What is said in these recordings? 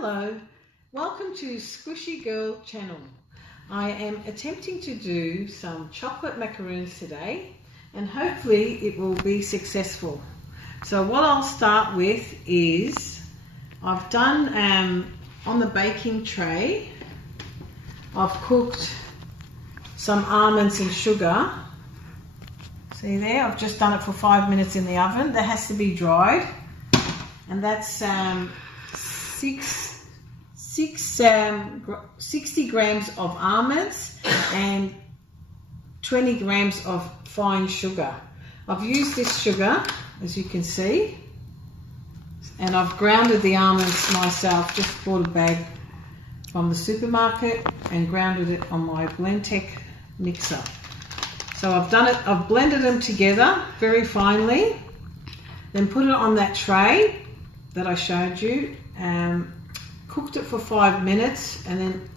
Hello, welcome to Squishy Girl channel. I am attempting to do some chocolate macaroons today and hopefully it will be successful. So what I'll start with is I've done on the baking tray, I've cooked some almonds and sugar. See there, I've just done it for 5 minutes in the oven. That has to be dried, and that's 60 grams of almonds and 20 grams of fine sugar. I've used this sugar, as you can see, and I've grounded the almonds myself. Just bought a bag from the supermarket and grounded it on my Blendtec mixer. So I've done it, I've blended them together very finely, then put it on that tray that I showed you, cooked it for 5 minutes, and then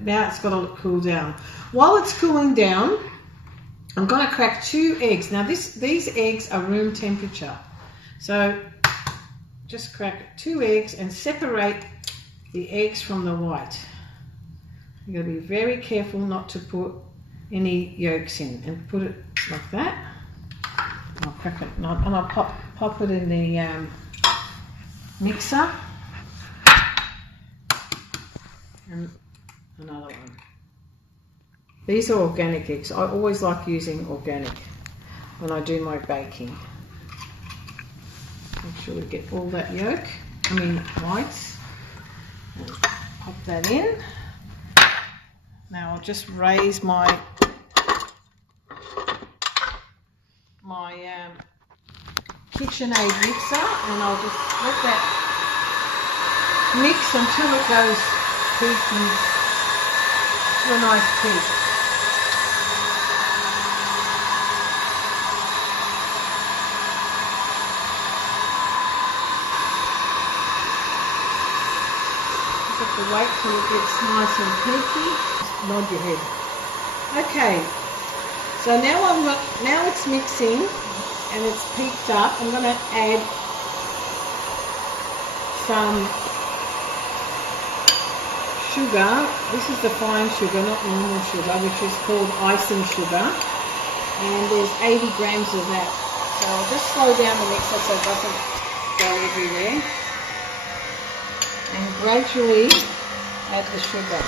now it's got to cool down. While it's cooling down, I'm going to crack 2 eggs. Now these eggs are room temperature. So just crack 2 eggs and separate the eggs from the white. You've got to be very careful not to put any yolks in, and put it like that. I'll crack it and I'll pop it in the mixer. And another one. These are organic eggs. I always like using organic when I do my baking. Make sure we get all that whites, and pop that in. Now I'll just raise my KitchenAid mixer, and I'll just let that mix until it goes peaking to a nice peak. You have to wait till it gets nice and peaky. Nod your head. Okay, so now it's mixing and it's peaked up. I'm going to add some sugar. This is the fine sugar, not normal sugar, which is called icing sugar, and there's 80 grams of that. So I'll just slow down the mixer so it doesn't go everywhere, and gradually add the sugar.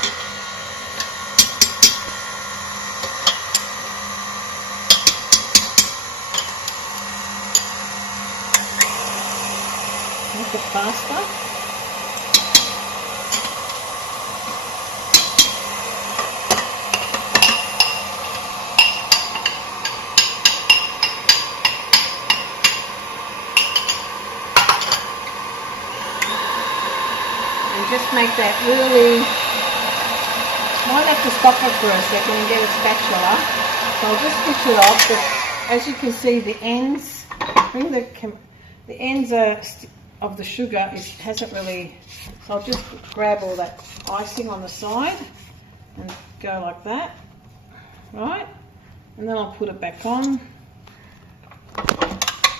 Make it faster. And just make that really, might have to stop it for a second and get a spatula. So I'll just push it off, but as you can see, the ends, the ends of the sugar, it hasn't really, so I'll just grab all that icing on the side and go like that, right? And then I'll put it back on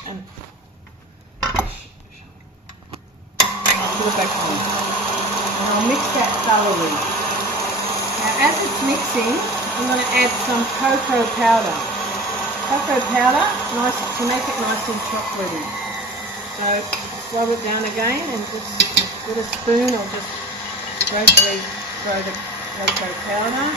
and I'll put it back on, and I'll mix that thoroughly. Now as it's mixing, I'm going to add some cocoa powder. Cocoa powder, nice to make it nice and chocolatey. So rub it down again, and just with a spoon or just gradually throw the cocoa powder.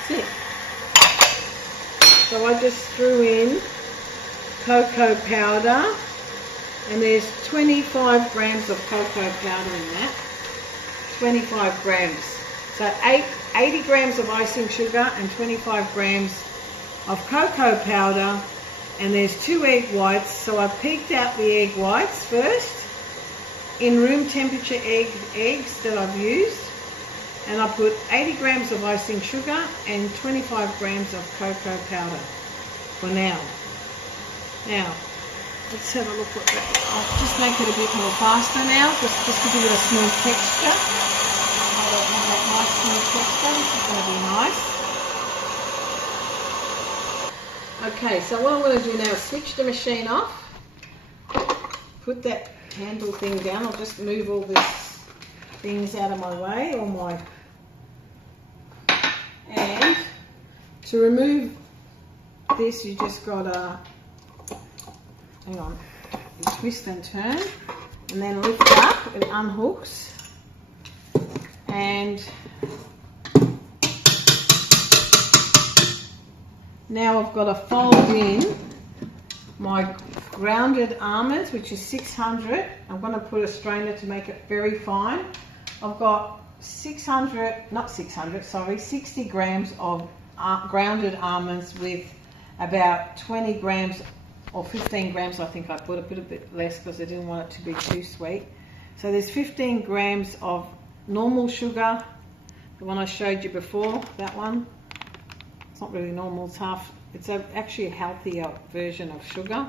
That's it. So I just threw in cocoa powder, and there's 25 grams of cocoa powder in that. 25 grams. So 80 grams of icing sugar and 25 grams of cocoa powder, and there's 2 egg whites. So I peaked out the egg whites first in room temperature eggs that I've used, and I put 80 grams of icing sugar and 25 grams of cocoa powder for now. Now, let's have a look at that. I'll just make it a bit more faster now, just to give it a smooth texture. Okay, so what I'm going to do now is switch the machine off, put that handle thing down. I'll just move all these things out of my way, and to remove this, you just gotta, hang on, you twist and turn, and then lift up, it unhooks, and now I've got to fold in my grounded almonds, which is 600. I'm going to put a strainer to make it very fine. I've got 60 grams of grounded almonds with about 20 grams or 15 grams, I think I put a bit less because I didn't want it to be too sweet. So there's 15 grams of normal sugar, the one I showed you before, that one. It's not really normal, tough. It's actually a healthier version of sugar.